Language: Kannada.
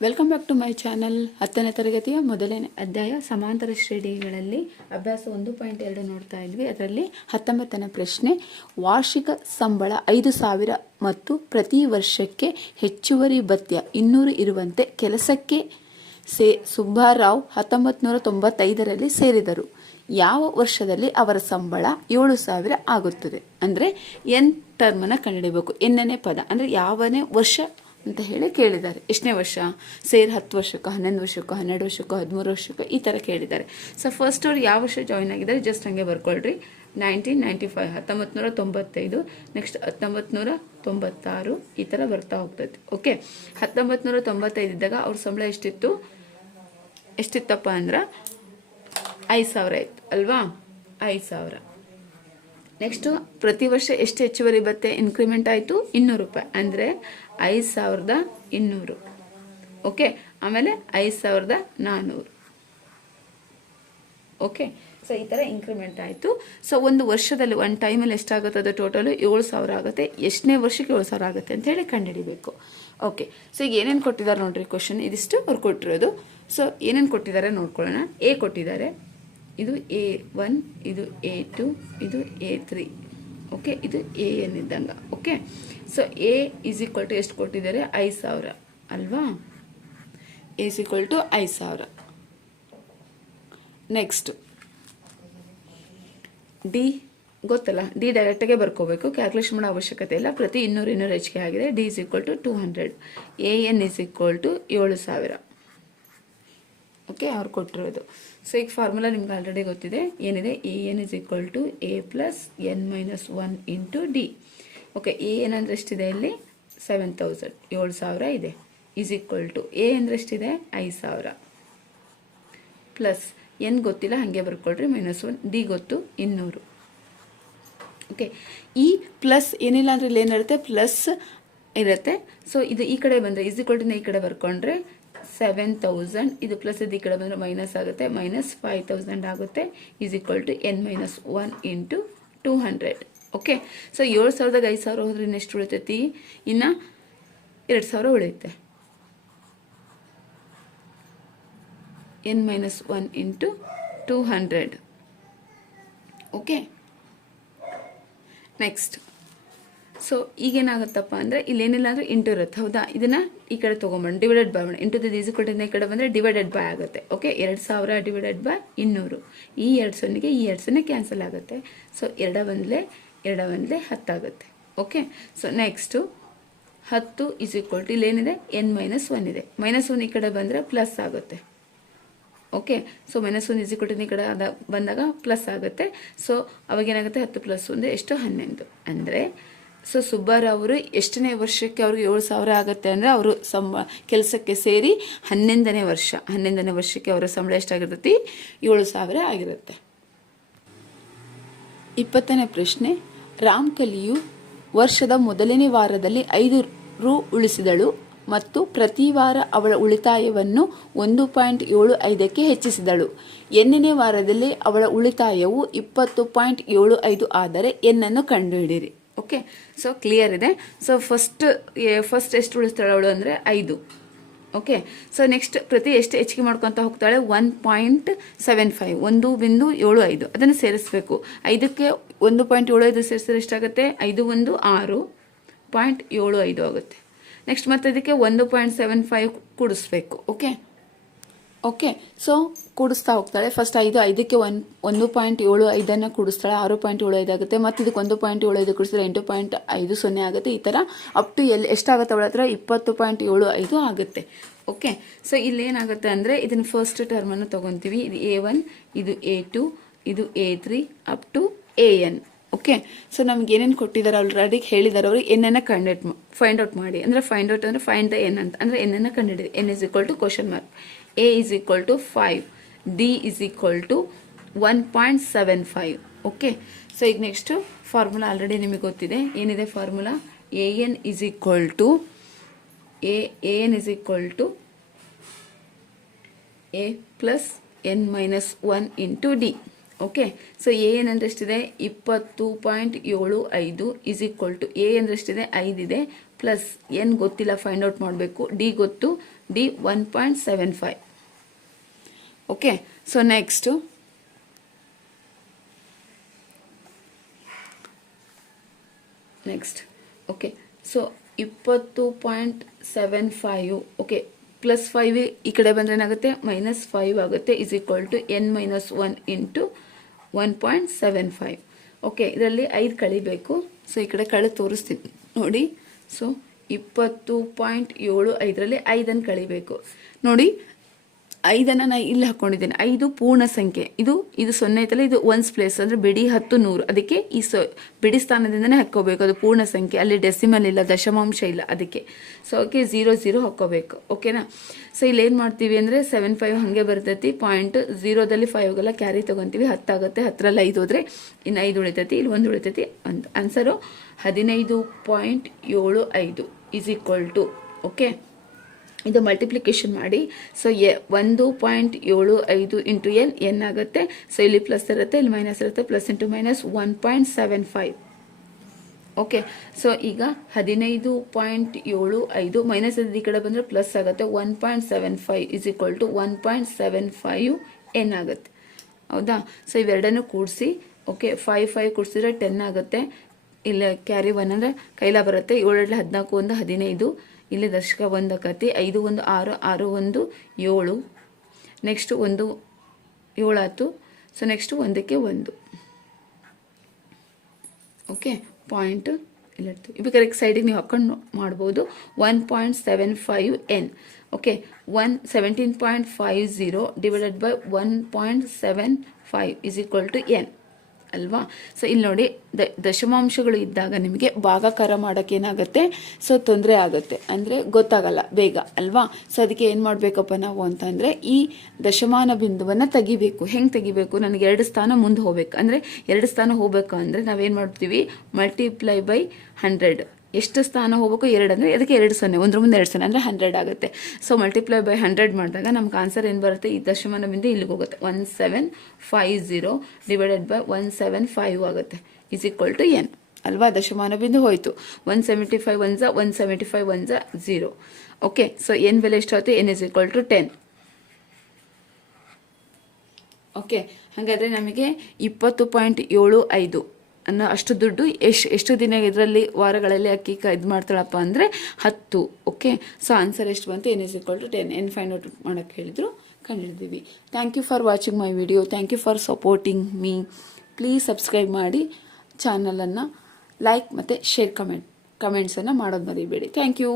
Welcome back to my channel ಹತ್ತನೇ ತರಗತಿಯ ಮೊದಲನೇ ಅಧ್ಯಾಯ ಸಮಾಂತರ ಶ್ರೇಣಿಗಳಲ್ಲಿ ಅಭ್ಯಾಸ ಒಂದು ಪಾಯಿಂಟ್ ಎರಡು ನೋಡ್ತಾ ಇದ್ವಿ. ಅದರಲ್ಲಿ ಹತ್ತೊಂಬತ್ತನೇ ಪ್ರಶ್ನೆ, ವಾರ್ಷಿಕ ಸಂಬಳ ಐದು ಸಾವಿರ ಮತ್ತು ಪ್ರತಿ ವರ್ಷಕ್ಕೆ ಹೆಚ್ಚುವರಿ ಭತ್ಯ ಇನ್ನೂರು ಇರುವಂತೆ ಕೆಲಸಕ್ಕೆ ಸೇ, ಸುಬ್ಬಾರಾವ್ ಹತ್ತೊಂಬತ್ತು ನೂರ ತೊಂಬತ್ತೈದರಲ್ಲಿ ಸೇರಿದರು. ಯಾವ ವರ್ಷದಲ್ಲಿ ಅವರ ಸಂಬಳ ಏಳು ಸಾವಿರ ಆಗುತ್ತದೆ? ಅಂದರೆ ಎನ್ ಟರ್ಮನ್ನು ಕಂಡುಹಿಡಿಯಬೇಕು. ಎನ್ನನೇ ಪದ. ಅಂದರೆ ಯಾವನೇ ವರ್ಷ ಅಂತ ಹೇಳಿ ಕೇಳಿದ್ದಾರೆ. ಎಷ್ಟನೇ ವರ್ಷ? ಸೇರ್ ಹತ್ತು ವರ್ಷಕ್ಕೆ, ಹನ್ನೊಂದು ವರ್ಷಕ್ಕೆ, ಹನ್ನೆರಡು ವರ್ಷಕ್ಕೆ, ಹದಿಮೂರು ವರ್ಷಕ್ಕೆ ಈ ಥರ ಕೇಳಿದ್ದಾರೆ. ಸೊ ಫಸ್ಟ್ ಅವ್ರು ಯಾವ ವರ್ಷ ಜಾಯ್ನ್ ಆಗಿದ್ದಾರೆ? ಜಸ್ಟ್ ಹಂಗೆ ಬರ್ಕೊಳ್ರಿ. ನೈನ್ಟೀನ್ ನೈಂಟಿ ಫೈವ್ ಹತ್ತೊಂಬತ್ತು ನೂರ ತೊಂಬತ್ತೈದು ನೆಕ್ಸ್ಟ್ ಹತ್ತೊಂಬತ್ತು ನೂರ ತೊಂಬತ್ತಾರು ಈ ಥರ ಬರ್ತಾ ಹೋಗ್ತೈತೆ. ಓಕೆ ಹತ್ತೊಂಬತ್ತು ನೂರ ತೊಂಬತ್ತೈದು ಇದ್ದಾಗ ಅವ್ರ ಸಂಬಳ ಎಷ್ಟಿತ್ತು? ಎಷ್ಟಿತ್ತಪ್ಪ ಅಂದ್ರೆ ಐದು ಸಾವಿರ ಇತ್ತು, ಅಲ್ವಾ? ಐದು ಸಾವಿರ. ನೆಕ್ಸ್ಟು ಪ್ರತಿ ವರ್ಷ ಎಷ್ಟು ಹೆಚ್ಚುವರಿ ಬತ್ತೆ? ಇನ್ಕ್ರಿಮೆಂಟ್ ಆಯಿತು ಇನ್ನೂರು ರೂಪಾಯಿ. ಅಂದರೆ ಐದು ಸಾವಿರದ ಇನ್ನೂರು. ಓಕೆ ಆಮೇಲೆ ಐದು ಸಾವಿರದ ನಾನ್ನೂರು ಓಕೆ ಸೊ ಈ ಥರ ಇನ್ಕ್ರಿಮೆಂಟ್ ಆಯಿತು. ಸೊ ಒಂದು ವರ್ಷದಲ್ಲಿ ಒಂದು ಟೈಮಲ್ಲಿ ಎಷ್ಟಾಗುತ್ತೆ ಅದು ಟೋಟಲು ಏಳು ಸಾವಿರ ಆಗುತ್ತೆ. ಎಷ್ಟನೇ ವರ್ಷಕ್ಕೆ ಏಳು ಸಾವಿರ ಆಗುತ್ತೆ ಅಂತ ಹೇಳಿ ಕಂಡುಹಿಡಿಬೇಕು. ಓಕೆ ಸೊ ಈಗ ಏನೇನು ಕೊಟ್ಟಿದ್ದಾರೆ ನೋಡಿರಿ ಕ್ವಶನ್ ಇದಿಷ್ಟು ಅವ್ರು ಕೊಟ್ಟಿರೋದು. ಸೊ ಏನೇನು ಕೊಟ್ಟಿದ್ದಾರೆ ನೋಡ್ಕೊಳ್ಳೋಣ. ಎ ಕೊಟ್ಟಿದ್ದಾರೆ. ಇದು ಎ ಒನ್ ಇದು ಎ ಟು ಇದು ಎ ತ್ರೀ ಓಕೆ ಇದು ಎ ಎನ್ ಇದ್ದಂಗೆ okay so A is equal to ಎಷ್ಟು ಕೊಟ್ಟಿದ್ದಾರೆ? ಐದು ಸಾವಿರ, ಅಲ್ವಾ? ಇಸ್ ಈಕ್ವಲ್ ಟು ಐದು ಸಾವಿರ. ನೆಕ್ಸ್ಟ್ ಡಿ ಗೊತ್ತಲ್ಲ? ಡಿ ಡೈರೆಕ್ಟಾಗೆ ಬರ್ಕೋಬೇಕು. ಕ್ಯಾಲ್ಕುಲೇಷನ್ ಮಾಡೋ ಅವಶ್ಯಕತೆ ಇಲ್ಲ. ಪ್ರತಿ ಇನ್ನೂರು ಇನ್ನೂರು ಹೆಚ್ಚಿಗೆ ಆಗಿದೆ. D is equal to two hundred A N is equal to ಏಳು ಸಾವಿರ. ಓಕೆ, ಅವ್ರು ಕೊಟ್ಟಿರೋದು. ಸೊ ಈಗ ಫಾರ್ಮುಲಾ ನಿಮ್ಗೆ ಆಲ್ರೆಡಿ ಗೊತ್ತಿದೆ. ಏನಿದೆ? A N is equal to A plus N minus one into D okay A N ಅಂದರೆ ಎಷ್ಟಿದೆ ಇಲ್ಲಿ? ಸೆವೆನ್ ತೌಸಂಡ್ ಏಳು ಸಾವಿರ ಇದೆ. ಈಸ್ ಈಕ್ವಲ್ ಟು ಎ ಅಂದರೆ ಎಷ್ಟಿದೆ? ಐದು ಸಾವಿರ. ಪ್ಲಸ್ ಎನ್ ಗೊತ್ತಿಲ್ಲ, ಹಾಗೆ ಬರ್ಕೊಳ್ರಿ. ಮೈನಸ್ ಒನ್ ಡಿ ಗೊತ್ತು, ಇನ್ನೂರು. ಓಕೆ ಈ ಪ್ಲಸ್ ಏನಿಲ್ಲ ಅಂದರೆ ಇಲ್ಲಿ ಏನಿರುತ್ತೆ ಪ್ಲಸ್ ಇರುತ್ತೆ. ಸೊ ಇದು ಈ ಕಡೆ ಬಂದರೆ ಈಸ್ ಈಕ್ವಲ್ ಈ ಕಡೆ ಬರ್ಕೊಂಡ್ರೆ ಸೆವೆನ್ ತೌಸಂಡ್ ಇದು ಪ್ಲಸ್ ಇದು ಈ ಕಡೆ ಬಂದರೆ ಮೈನಸ್ ಆಗುತ್ತೆ. ಮೈನಸ್ ಫೈವ್ ತೌಸಂಡ್ ಆಗುತ್ತೆ. Is equal to N minus one into two hundred okay so ಏಳು ಸಾವಿರದಾಗ ಐದು ಸಾವಿರ ಹೋದ್ರೆ ಇನ್ನೆಷ್ಟು ಉಳಿತೈತಿ? ಇನ್ನು ಎರಡು ಸಾವಿರ ಉಳಿಯುತ್ತೆ. N minus one into two hundred okay next so ಈಗೇನಾಗುತ್ತಪ್ಪ ಅಂದರೆ ಇಲ್ಲೇನಿಲ್ಲ ಅಂದರೆ ಇಂಟು ಇರುತ್ತೆ. ಹೌದಾ? ಇದನ್ನು ಈ ಕಡೆ ತಗೊಂಡು ಡಿವೈಡೆಡ್ ಬೈ ಮಾಡಿ ಇಂಟು ಈಸಿ ಕೊಟ್ಟಿದ್ದ ಈ ಕಡೆ ಬಂದರೆ ಡಿವೈಡೆಡ್ ಬೈ ಆಗುತ್ತೆ. ಓಕೆ ಎರಡು ಸಾವಿರ ಡಿವೈಡೆಡ್ ಬೈ ಇನ್ನೂರು. ಈ ಎರಡು ಸೊನ್ನೆಗೆ ಈ ಎರಡು ಸೊನ್ನೆ ಕ್ಯಾನ್ಸಲ್ ಆಗುತ್ತೆ. ಸೊ ಎರಡ ಬಂದಲೆ ಎರಡ ಒಂದಲೇ ಹತ್ತಾಗುತ್ತೆ ಓಕೆ ಸೊ ನೆಕ್ಸ್ಟು ಹತ್ತು ಇಸ್ ಈಕ್ವಲ್ ಟು ಇಲ್ಲೇನಿದೆ? ಎನ್ ಮೈನಸ್ ಒನ್ ಇದೆ. ಮೈನಸ್ ಒನ್ ಈ ಕಡೆ ಬಂದರೆ ಪ್ಲಸ್ ಆಗುತ್ತೆ. Okay so minus one is equal ಈ ಕಡೆ ಆದ ಬಂದಾಗ ಪ್ಲಸ್ ಆಗುತ್ತೆ. ಸೊ ಅವಾಗೇನಾಗುತ್ತೆ ಹತ್ತು ಪ್ಲಸ್ ಒಂದು ಎಷ್ಟು ಹನ್ನೊಂದು. ಅಂದರೆ ಸೊ ಸುಬ್ಬಾರವರು ಎಷ್ಟನೇ ವರ್ಷಕ್ಕೆ ಅವ್ರಿಗೆ ಏಳು ಸಾವಿರ ಆಗುತ್ತೆ ಅಂದರೆ ಅವರು ಸಂಬ, ಕೆಲಸಕ್ಕೆ ಸೇರಿ ಹನ್ನೊಂದನೇ ವರ್ಷ, ಹನ್ನೊಂದನೇ ವರ್ಷಕ್ಕೆ ಅವರ ಸಂಬಳ ಎಷ್ಟಾಗಿರ್ತೈತಿ? ಏಳು ಸಾವಿರ ಆಗಿರುತ್ತೆ. ಇಪ್ಪತ್ತನೇ ಪ್ರಶ್ನೆ ರಾಮ್ಕಲಿಯು ವರ್ಷದ ಮೊದಲನೇ ವಾರದಲ್ಲಿ ಐದು ರು ಉಳಿಸಿದಳು ಮತ್ತು ಪ್ರತಿ ವಾರ ಅವಳ ಉಳಿತಾಯವನ್ನು ಒಂದು ಪಾಯಿಂಟ್ ಏಳು ಐದಕ್ಕೆ ಹೆಚ್ಚಿಸಿದಳು. ಎನ್ನನೇ ವಾರದಲ್ಲಿ ಅವಳ ಉಳಿತಾಯವು ಇಪ್ಪತ್ತು ಪಾಯಿಂಟ್ ಏಳು ಐದು ಆದರೆ ಎನ್ನನ್ನು ಕಂಡುಹಿಡಿಯಿರಿ. ಓಕೆ ಸೊ ಕ್ಲಿಯರ್ ಇದೆ. ಸೊ ಫಸ್ಟ್ ಫಸ್ಟ್ ಎಷ್ಟು ಉಳಿಸ್ತಾಳೆ ಅವಳು ಅಂದರೆ ಐದು. ಓಕೆ ಸೊ ನೆಕ್ಸ್ಟ್ ಪ್ರತಿ ಎಷ್ಟು ಹೆಚ್ಚಿಗೆ ಮಾಡ್ಕೊತ ಹೋಗ್ತಾಳೆ? ಒನ್ ಪಾಯಿಂಟ್ ಸೆವೆನ್ ಫೈವ್ ಒಂದು ಬಿಂದು ಏಳು ಐದು. ಅದನ್ನು ಸೇರಿಸ್ಬೇಕು. ಐದಕ್ಕೆ ಒಂದು ಪಾಯಿಂಟ್ ಏಳು ಐದು ಸೇರಿಸಿದ್ರೆ ಎಷ್ಟಾಗುತ್ತೆ? ಐದು ಒಂದು ಆರು ಪಾಯಿಂಟ್ ಏಳು ಐದು ಆಗುತ್ತೆ. ನೆಕ್ಸ್ಟ್ ಮತ್ತೆ ಅದಕ್ಕೆ ಒಂದು ಪಾಯಿಂಟ್ ಸೆವೆನ್ ಫೈವ್ ಕೂಡಿಸ್ಬೇಕು. ಓಕೆ ಓಕೆ ಸೊ ಕೂಡಿಸ್ತಾ ಹೋಗ್ತಾಳೆ. ಫಸ್ಟ್ ಐದು, ಐದಕ್ಕೆ ಒನ್, ಒಂದು ಪಾಯಿಂಟ್ ಏಳು ಐದನ್ನು ಕೂಡಿಸ್ತಾಳೆ. ಆರು ಪಾಯಿಂಟ್ ಏಳು ಐದು ಆಗುತ್ತೆ. ಮತ್ತು ಇದಕ್ಕೆ ಒಂದು ಪಾಯಿಂಟ್ ಏಳು ಐದು ಕೂಡಿಸಿದ್ರೆ ಎಂಟು ಪಾಯಿಂಟ್ ಐದು ಸೊನ್ನೆ ಆಗುತ್ತೆ. ಈ ಥರ ಅಪ್ ಟು ಎಲ್ಲಿ ಎಷ್ಟಾಗುತ್ತೆ ಅವಳ ಹತ್ರ? ಇಪ್ಪತ್ತು ಪಾಯಿಂಟ್ ಏಳು ಐದು ಆಗುತ್ತೆ. ಓಕೆ ಸೊ ಇಲ್ಲೇನಾಗುತ್ತೆ ಅಂದರೆ ಇದನ್ನು ಫಸ್ಟ್ ಟರ್ಮನ್ನು ತೊಗೊತೀವಿ. ಇದು ಎ ಒನ್ ಇದು ಎ ಟು ಇದು a three up to a n okay so ನಮ್ಗೆ ಏನೇನು ಕೊಟ್ಟಿದ್ದಾರೆ ಆಲ್ರೆಡಿ ಹೇಳಿದ್ದಾರೆ ಅವರು. ಏನನ್ನ ಕಂಡಕ್ಟ್ ಫೈಂಡ್ ಔಟ್ ಮಾಡಿ. ಅಂದರೆ ಫೈಂಡ್ ಔಟ್ ಅಂದರೆ ಫೈಂಡ್ ದ ಎನ್ ಅಂತ. ಅಂದರೆ ಏನನ್ನ ಕಂಡುಹಿಡಿದು n is equal to question mark a is equal to five d is equal to one point seven five okay so ಈಗ ನೆಕ್ಸ್ಟು ಫಾರ್ಮುಲಾ ಆಲ್ರೆಡಿ ನಿಮಗೆ ಗೊತ್ತಿದೆ. ಏನಿದೆ formula a n is equal to a n is equal to a plus n minus one into d okay so a n ಅಂದ್ರೆ ಎಷ್ಟಿದೆ ಇಪ್ಪತ್ತು ಪಾಯಿಂಟ್ ಏಳು ಐದು ಇಸ್ ಈಕ್ವಲ್ ಟು ಎ ಅಂದ್ರೆ ಎಷ್ಟಿದೆ ಐದಿದೆ ಪ್ಲಸ್ ಎನ್ ಗೊತ್ತಿಲ್ಲ ಫೈಂಡ್ ಔಟ್ ಮಾಡಬೇಕು. ಡಿ ಗೊತ್ತು. D one point seven five okay so next next okay so ಇಪ್ಪತ್ತು point seven five okay plus five ಈ ಕಡೆ ಬಂದರೆ ಏನಾಗುತ್ತೆ? ಮೈನಸ್ ಫೈವ್ ಆಗುತ್ತೆ. Is equal to n minus one into one point seven five okay ಇದರಲ್ಲಿ ಐದು ಕಳಿಬೇಕು. ಸೊ ಈ ಕಡೆ ಕಳೆ ತೋರಿಸ್ತೀನಿ. ನೋಡಿ ಸೊ ಇಪ್ಪತ್ತು ಪಾಯಿಂಟ್ ಏಳು ಐದರಲ್ಲಿ ಐದನ್ನು ಕಳಿಬೇಕು. ನೋಡಿ ಐದನ್ನು ನಾನು ಇಲ್ಲಿ ಹಾಕೊಂಡಿದ್ದೇನೆ. ಐದು ಪೂರ್ಣ ಸಂಖ್ಯೆ. ಇದು ಇದು ಸೊನ್ನೆ ಐತಲ್ಲ, ಇದು ಒನ್ಸ್ ಪ್ಲೇಸ್ ಅಂದರೆ ಬಿಡಿ ಹತ್ತು ನೂರು. ಅದಕ್ಕೆ ಈ ಸೊ, ಬಿಡಿ ಸ್ಥಾನದಿಂದನೇ ಹಾಕ್ಕೋಬೇಕು. ಅದು ಪೂರ್ಣ ಸಂಖ್ಯೆ. ಅಲ್ಲಿ ಡೆಸಿಮಲ್ ಇಲ್ಲ, ದಶಮಾಂಶ ಇಲ್ಲ ಅದಕ್ಕೆ. ಸೊ ಓಕೆ ಝೀರೋ ಝೀರೋ ಹಾಕ್ಕೋಬೇಕು. ಓಕೆನಾ ಸೊ ಇಲ್ಲಿ ಏನು ಮಾಡ್ತೀವಿ ಅಂದರೆ ಸೆವೆನ್ ಫೈವ್ ಹಾಗೆ ಬರ್ತೈತಿ. Point ಝೀರೋದಲ್ಲಿ ಫೈವ್ಗೆಲ್ಲ carry ತೊಗೊತೀವಿ. ಹತ್ತಾಗುತ್ತೆ ಹತ್ತರಲ್ಲಿ ಐದು ಹೋದರೆ ಇನ್ನು ಐದು ಉಳಿತೈತಿ, ಇಲ್ಲಿ ಒಂದು ಉಳಿತೈತಿ ಅಂತ. ಆನ್ಸರು ಹದಿನೈದು ಪಾಯಿಂಟ್ ಏಳು ಐದು ಈಸ್ ಈಕ್ವಲ್ ಟು ಓಕೆ ಇದು ಮಲ್ಟಿಪ್ಲಿಕೇಶನ್ ಮಾಡಿ ಸೊ ಎ, ಒಂದು ಪಾಯಿಂಟ್ ಏಳು ಐದು ಇಂಟು ಎನ್ ಎನ್ ಆಗುತ್ತೆ. ಸೊ ಇಲ್ಲಿ ಪ್ಲಸ್ ಇರುತ್ತೆ, ಇಲ್ಲಿ ಮೈನಸ್ ಇರುತ್ತೆ plus into minus one point seven five okay so ಈಗ ಹದಿನೈದು ಪಾಯಿಂಟ್ ಏಳು ಐದು ಮೈನಸ್ ಈ ಕಡೆ ಬಂದರೆ ಪ್ಲಸ್ ಆಗುತ್ತೆ. One point seven five is equal to one point seven five n ಆಗುತ್ತೆ. ಹೌದಾ? ಸೊ ಇವೆರಡನ್ನು ಕೂಡಿಸಿ ಓಕೆ ಫೈವ್ ಫೈವ್ ಕೂಡಿಸಿದ್ರೆ ಟೆನ್ ಆಗುತ್ತೆ. ಇಲ್ಲ ಕ್ಯಾರಿ ಒನ್ ಅಂದರೆ ಕೈಲ ಬರುತ್ತೆ. ಏಳರಲ್ಲಿ ಹದಿನಾಲ್ಕು ಒಂದು, ಹದಿನೈದು. ಇಲ್ಲಿ ದಶಕ ಒಂದು ಆಕತಿ ಐದು ಒಂದು ಆರು ಆರು ಒಂದು ಏಳು. ನೆಕ್ಸ್ಟ್ ಒಂದು ಏಳಾಯ್ತು. ಸೊ ನೆಕ್ಸ್ಟ್ ಒಂದಕ್ಕೆ ಒಂದು. ಓಕೆ ಪಾಯಿಂಟ್ ಇಲ್ಲಿರ್ತೀವಿ ಇವಾಗ ಕರೆಕ್ಟ್ ಸೈಡಿಗೆ ನೀವು ಹಾಕೊಂಡು ಮಾಡ್ಬೋದು. One point seven five n okay one seventeen point five zero divided by one point seven five is equal to n ಅಲ್ವಾ? ಸೊ ಇಲ್ಲಿ ನೋಡಿ, ದ, ದಶಮಾಂಶಗಳು ಇದ್ದಾಗ ನಿಮಗೆ ಭಾಗಾಕಾರ ಮಾಡೋಕ್ಕೆ ಏನಾಗುತ್ತೆ? ಸೊ ತೊಂದರೆ ಆಗುತ್ತೆ. ಅಂದರೆ ಗೊತ್ತಾಗಲ್ಲ, ಬೇಗ, ಅಲ್ವಾ? ಸೊ ಅದಕ್ಕೆ ಏನು ಮಾಡಬೇಕಪ್ಪ ನಾವು ಅಂತಂದರೆ ಈ ದಶಮಾನ ಬಿಂದುವನ್ನು ತೆಗಿಬೇಕು. ಹೆಂಗೆ ತೆಗಿಬೇಕು? ನನಗೆ ಎರಡು ಸ್ಥಾನ ಮುಂದೆ ಹೋಗ್ಬೇಕು. ಅಂದರೆ, ಎರಡು ಸ್ಥಾನ ಹೋಗ್ಬೇಕು ಅಂದರೆ ನಾವೇನು ಮಾಡ್ತೀವಿ? ಮಲ್ಟಿಪ್ಲೈ ಬೈ ಹಂಡ್ರೆಡ್ ಎಷ್ಟು ಸ್ಥಾನ ಹೋಗಬೇಕು? ಎರಡು ಅಂದರೆ ಅದಕ್ಕೆ ಎರಡು ಸೊನ್ನೆ, ಒಂದ್ರ ಮುಂದೆ ಎರಡು ಸೊನ್ನೆ, ಅಂದರೆ ಹಂಡ್ರೆಡ್ ಆಗುತ್ತೆ. ಸೊ ಮಲ್ಟಿಪ್ಲೈ ಬೈ ಹಂಡ್ರೆಡ್ ಮಾಡಿದಾಗ ನಮ್ಗೆ ಆನ್ಸರ್ ಏನು ಬರುತ್ತೆ? ಈ ದಶಮಾನ ಬಿಂದು ಇಲ್ಲಿಗೆ ಹೋಗುತ್ತೆ. One seven five zero divided by one seven five ಆಗುತ್ತೆ. ಇಸ್ ಈಕ್ವಲ್ ಟು ಎನ್ ಅಲ್ವಾ? ದಶಮಾನ ಬಿಂದು ಹೋಯಿತು. ಒನ್ ಸೆವೆಂಟಿ ಫೈವ್ ಒನ್ ಝ ಒನ್ ಸೆವೆಂಟಿ ಫೈವ್ ಒನ್ ಝ ಝೀರೋ ಓಕೆ ಸೊ ಎನ್ ಬೆಲೆ ಎಷ್ಟಾಗುತ್ತೆ? N is equal to ten okay ಹಾಗಾದರೆ ನಮಗೆ ಇಪ್ಪತ್ತು ಪಾಯಿಂಟ್ ಏಳು ಐದು. ಅಷ್ಟು ದುಡ್ಡು ಎಷ್ಟು ಎಷ್ಟು ದಿನ ಇದರಲ್ಲಿ ವಾರಗಳಲ್ಲಿ ಅಕ್ಕಿ ಕ ಇದು ಮಾಡ್ತಾಳಪ್ಪ ಅಂದರೆ ಹತ್ತು ಓಕೆ ಸೊ ಆನ್ಸರ್ ಎಷ್ಟು ಬಂತು? N is equal to ten n find out ಮಾಡೋಕ್ಕೆ ಹೇಳಿದ್ರು, ಕಂಡಿದ್ದೀವಿ. Thank you for watching my video thank you for supporting me please subscribe ಮಾಡಿ ಚಾನಲನ್ನು ಲೈಕ್ ಮತ್ತು ಶೇರ್ ಕಮೆಂಟ್ ಕಮೆಂಟ್ಸನ್ನು ಮಾಡೋದು ಮರಿಬೇಡಿ. Thank you